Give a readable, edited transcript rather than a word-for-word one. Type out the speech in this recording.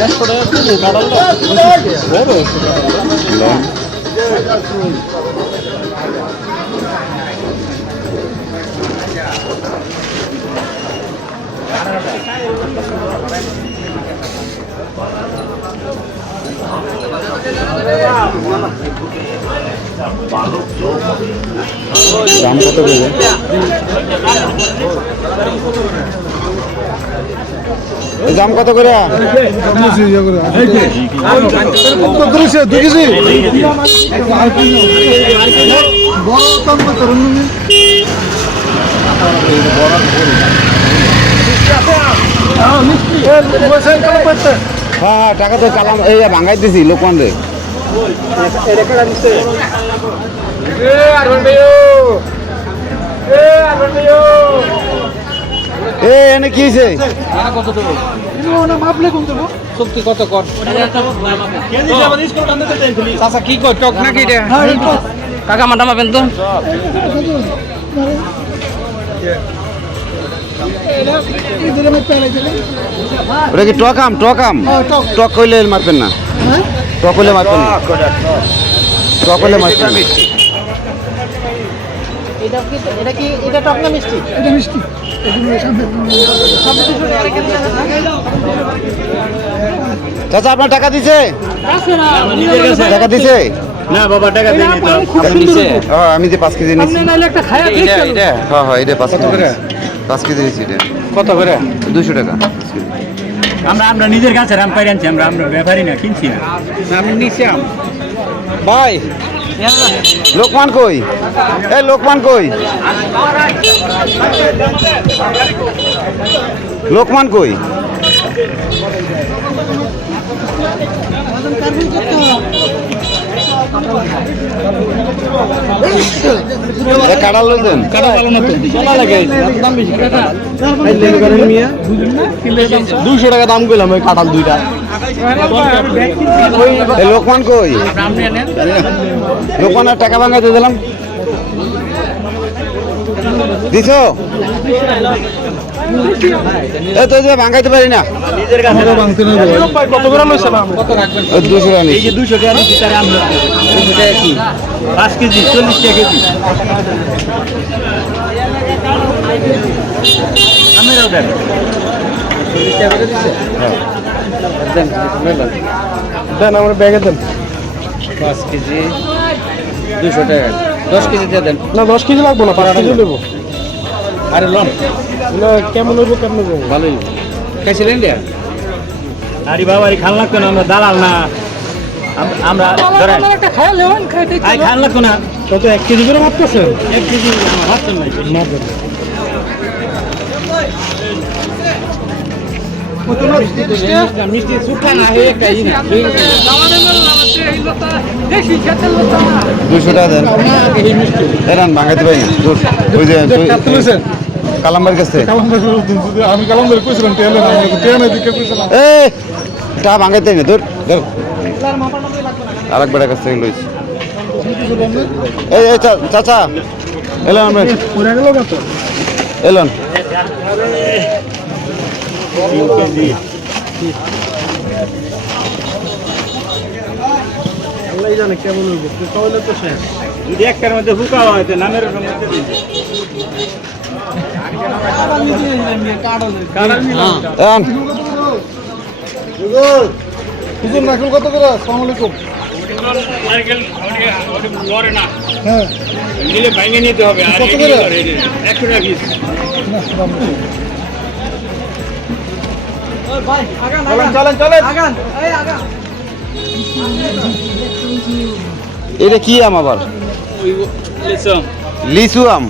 দাম কত করে? দাম কত করে? হ্যাঁ টাকা তো কালাম এই ভাঙাই দিছি লোকমান রে। এনে কি হয়েছে? কত কর কি কর টক নাকি কাকা মাটা মাপেন তো ওটা কি টকাম টকাম টক কইলে মারবেন না, টক কইলে মারবেন না, টক কইলে মারবেন না। এটা টক না মিষ্টি? এটা মিষ্টি। চাচা আপনার টাকা দিছে? টাকা দিছে না বাবা টাকা দেয়নি তো আমি যে 5 কেজি নিয়েছি। হ্যাঁ হ্যাঁ এটা 5 কেজি, 5 কেজি নিয়েছি। এটা কত করে? 200 টাকা। আমরা নিজের কাছে রাম পাই আনছি, আমরা ব্যাপারই না কিনছি না আমি নিছি। ভাই লোকমান কই? এই লোকমান কই? লোকমান কই? কাটা লইছেন? কাটা ভালো না তো চলা লাগে দাম বেশি কাটা 200 টাকা দাম কইলাম ওই কাটাল দুইটা। লোকমান কই? লোকমানের টাকা ভাঙাতে দিলাম, দিছো? এই তো যে ভাঙাইতে পারি না। কত করে লইছিলাম? কত রাখবেন? 200 টাকা। এই যে 200 টাকা নিছি তারে আমরা 200 টাকা কি 5 কেজি 40 টাকা কেজি আমেরাও দেন 40 টাকা করে দিছে। হ্যাঁ দেন আমার ব্যাগে দেন 5 কেজি 200 টাকা 10 কেজি দিয়ে দেন। না 10 কেজি লাগবে না 5 কেজি নেব। আরে লন কেমন হইব? কেমন হইব? ভালোই খাইছিলেন দিয়া? আরে বাবা এই খান লাগতো না, আমরা দালাল না, আমরা ধরেন একটা খায় লেওন খাইতে আই খান লাগতো না। কত 1 কেজি করে মাপতেছেন? 1 কেজি আমার হাতে নাই মাপবেন। কত মিষ্টি সুখা না হে কাই না 200 টাকা দেন। এরান ভাঙাইতে পারি না। ওই যে কালাম্বার কাছে আমি কালামবাড়ি কইছিলাম টা ভাঙাইতে না। ধর ধর আরেক বেটার কাছ থেকে লইছি। এই চাচা এলেন আমরা এলেন। আল্লাহ জানে কেমন হইব। তাহলে তো শেষ। যদি একটার মধ্যে হুকা হয় তো নামের মধ্যে দিন হুজুর নাকুল কত করে? আসসালামু আলাইকুম। হ্যাঁ নিলে ভাঙে নিতে হবে। আর কত করে? 100 টাকা পিস। চলেন চলেন। এটা কি আম আবার? লিচু আম।